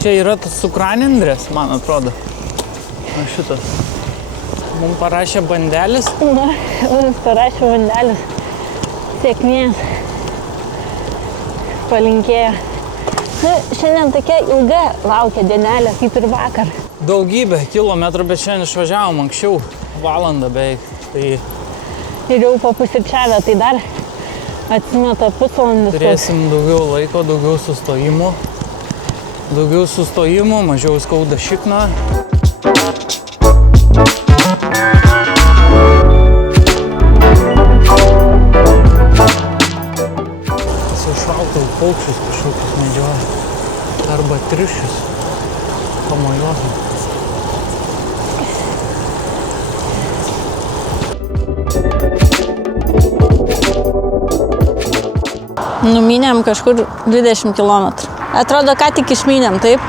Čia yra tas cukranendrės, man atrodo. O šitas. Mums parašė bandelis. Na, mums parašė bandelis. Sėkmės. Palinkėjo. Na, šiandien tokia ilga laukia dienelė, kaip ir vakar. Daugybė kilometrų, bet šiandien išvažiavom anksčiau. Valandą beveik. Tai... Ir jau papusryčiavę, tai dar atsimeta pusvalandis. Turėsim daugiau laiko, daugiau sustojimų. Daugiau sustojimų, mažiau skauda šikną. Sušautau paukščius kažkokius medžioja. Arba triušius. Pamojuosim. Numynėm kažkur 20 km. Atrodo, ką tik išmynėm, taip?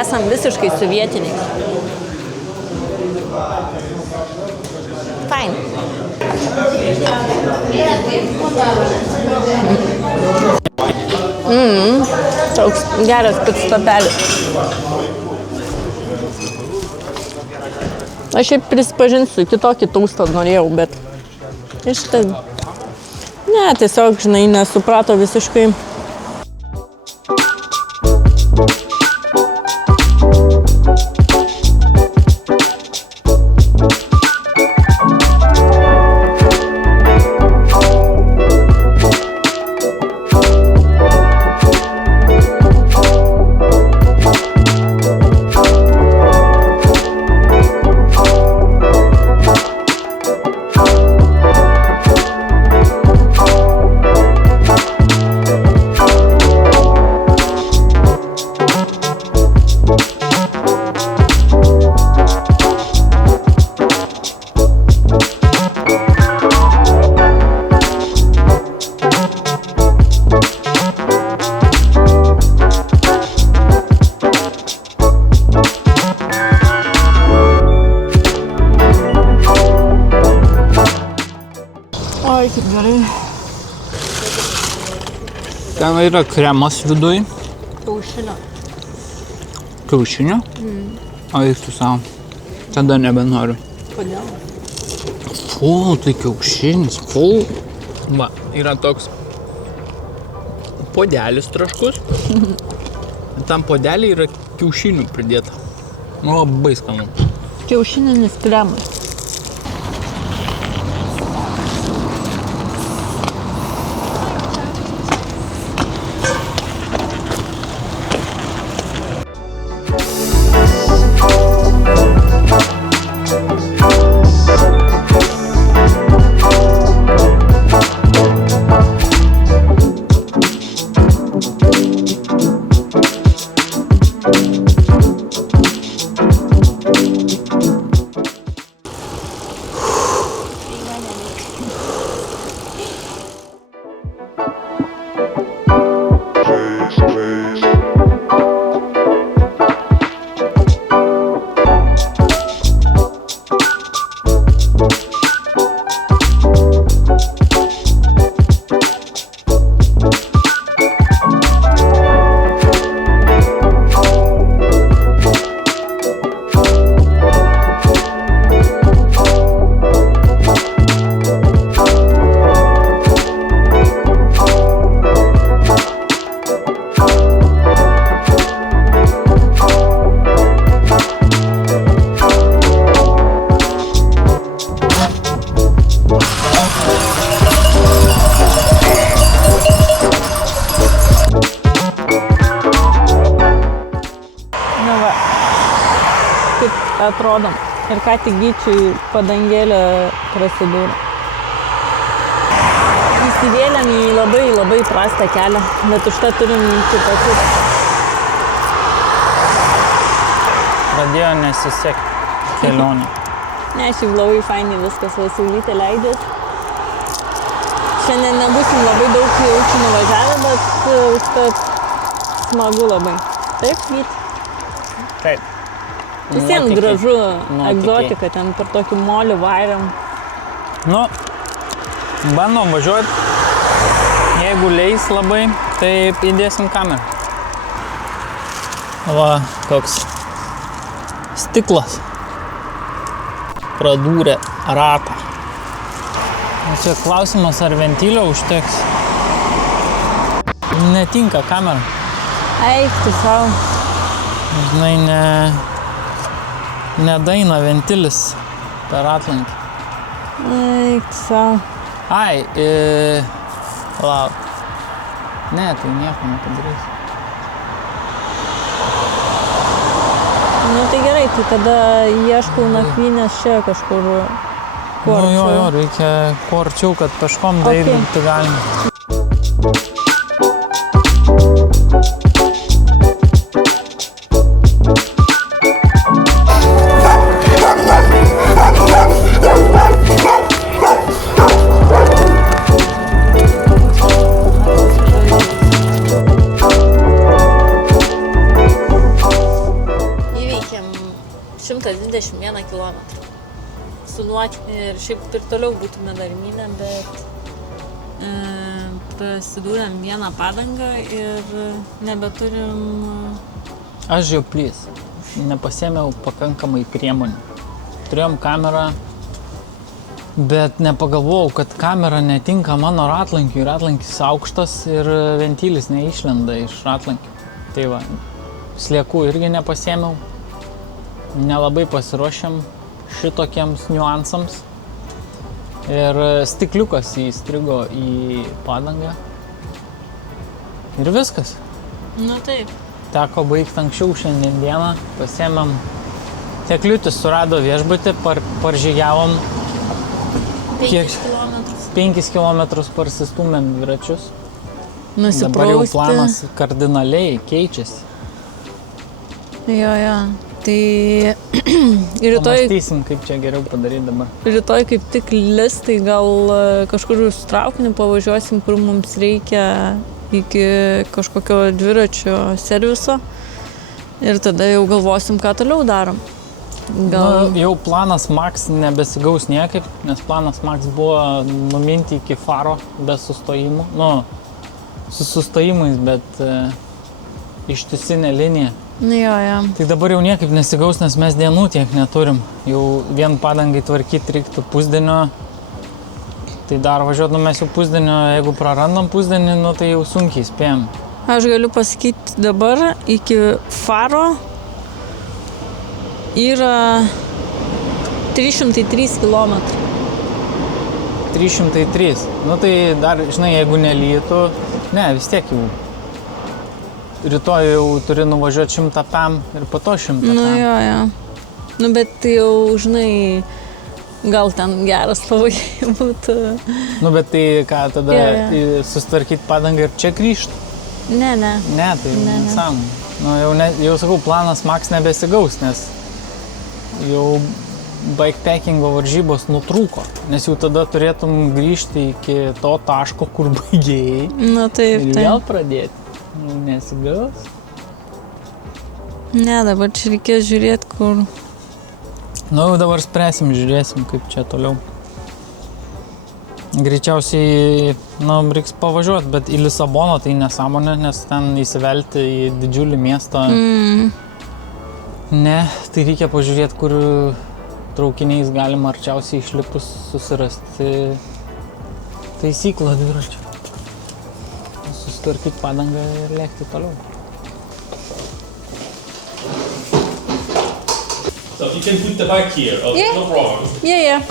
Esam visiškai sovietiniai. Fine. Toks geras pitstopelis. Aš šiaip prisipažinsiu, kitokį taustą norėjau, bet iš tai... Ne, tiesiog, žinai, nesuprato visiškai. Oi, kaip gerai. Ten yra kremas viduj. Kiaušinio. Kiaušinio? O eik tu savo. Tada nebenoriu. Kodėl? Fu, tai kiaušinis. Fu. Va, yra toks puodelis traškus. Tam puodelį yra kiaušinių pridėta. Labai skanu. Kiaušininis kremas. atrodom. Ir ką tik Gyčiui padangėlė prasidūrė. Įsivėlėm į labai, labai prastą kelią, bet už tą turim kitokius. Pradėjo nesisekti kelionė. Ne, šiaip labai fainai viskas, saulytė leidės. Šiandien nebūsim labai daug jaučių nuvažiavę, bet užtat smagu labai. Taip, Gyti? Taip. Visiems gražu, egzotika, ten per tokį molį vairiam. Nu, bandom važiuoti. Jeigu leis labai, tai įdėsim kamerą. Va, koks stiklas pradūrė ratą. Čia klausimas, ar ventilio užteks. Netinka kamera. Eik, tu savo. Žinai, nedaina ventilis per atlankį. Eik, tu savo. Ai, lauk. Ne, tai nieko nepadarys. Nu tai gerai, tai tada ieškau nakvynės čia kažkur. Nu jo, reikia kuo arčiau, kad peškom dairyti galima. Įveikėm 121 kilometrų. Ir šiaip ir toliau būtume dar mynę, bet pasidūrėm vieną padangą ir nebeturim... Aš žioplys. Nepasėmiau pakankamai priemonių. Turėjom kamerą, bet nepagalvojau, kad kamera netinka mano ratlankiui. Ratlankis aukštas ir ventilis neišlenda iš ratlankio. Tai va, sliekų irgi nepasėmiau. Nelabai pasiruošėm šitokiems niuansams. Ir stikliukas įstrigo į padangą. Ir viskas. Nu taip. Teko baigti anksčiau šiandien dieną. Pasėmėm. Tekliutis surado viešbutį, paržygiavom 5 kilometrus parsistūmėm dviračius. Nusiprausti. Dabar jau planas kardinaliai keičiasi. Jo. Tai rytoj... Pamastysim, kaip čia geriau padaryti dabar. Rytoj kaip tik lis, tai gal kažkur su traukiniu pavažiuosim, kur mums reikia iki kažkokio dviračio serviso. Ir tada jau galvosim, ką toliau darom. Jau planas Max nebesigaus niekaip, nes planas Max buvo numinti iki faro be sustojimų. Su sustojimais, bet ištisinė linija. Jo. Tai dabar jau niekaip nesigaus, nes mes dienų tiek neturim. Jau vien padangai tvarkyti reiktų pusdienio. Tai dar važiuotum mes jau pusdienio, jeigu prarandam pusdienį, tai jau sunkiai spėjom. Aš galiu pasakyti dabar, iki faro yra 303 kilometrai. 303. Tai dar, žinai, jeigu nelytų, vis tiek jau. Rytoj jau turi nuvažiuoti 100 pam ir po to 100 pam. Jo. Bet tai jau, žinai, gal ten geras pavojai būtų. Bet tai ką, tada susitvarkyti padangą ir čia grįžti? Ne. Ne, tai nesam. Jau sakau, planas Max nebesigaus, nes jau bikepackingo varžybos nutrūko. Nes jau tada turėtum grįžti iki to taško, kur baigėjai. Taip. Ir vėl pradėti. Nesigaus? Ne, dabar čia reikės žiūrėti, kur... Jau dabar spręsim, žiūrėsim, kaip čia toliau. Greičiausiai, reiks pavažiuoti, bet į Lisaboną tai nesąmonė, nes ten įsivelti į didžiulį miestą. Ne, tai reikia pažiūrėti, kur traukiniais galima arčiausiai išlipus susirasti taisyklą dviračio. Susitvarkyti padangą ir lėkti toliau. So you can put the bike here, no problem. Yeah.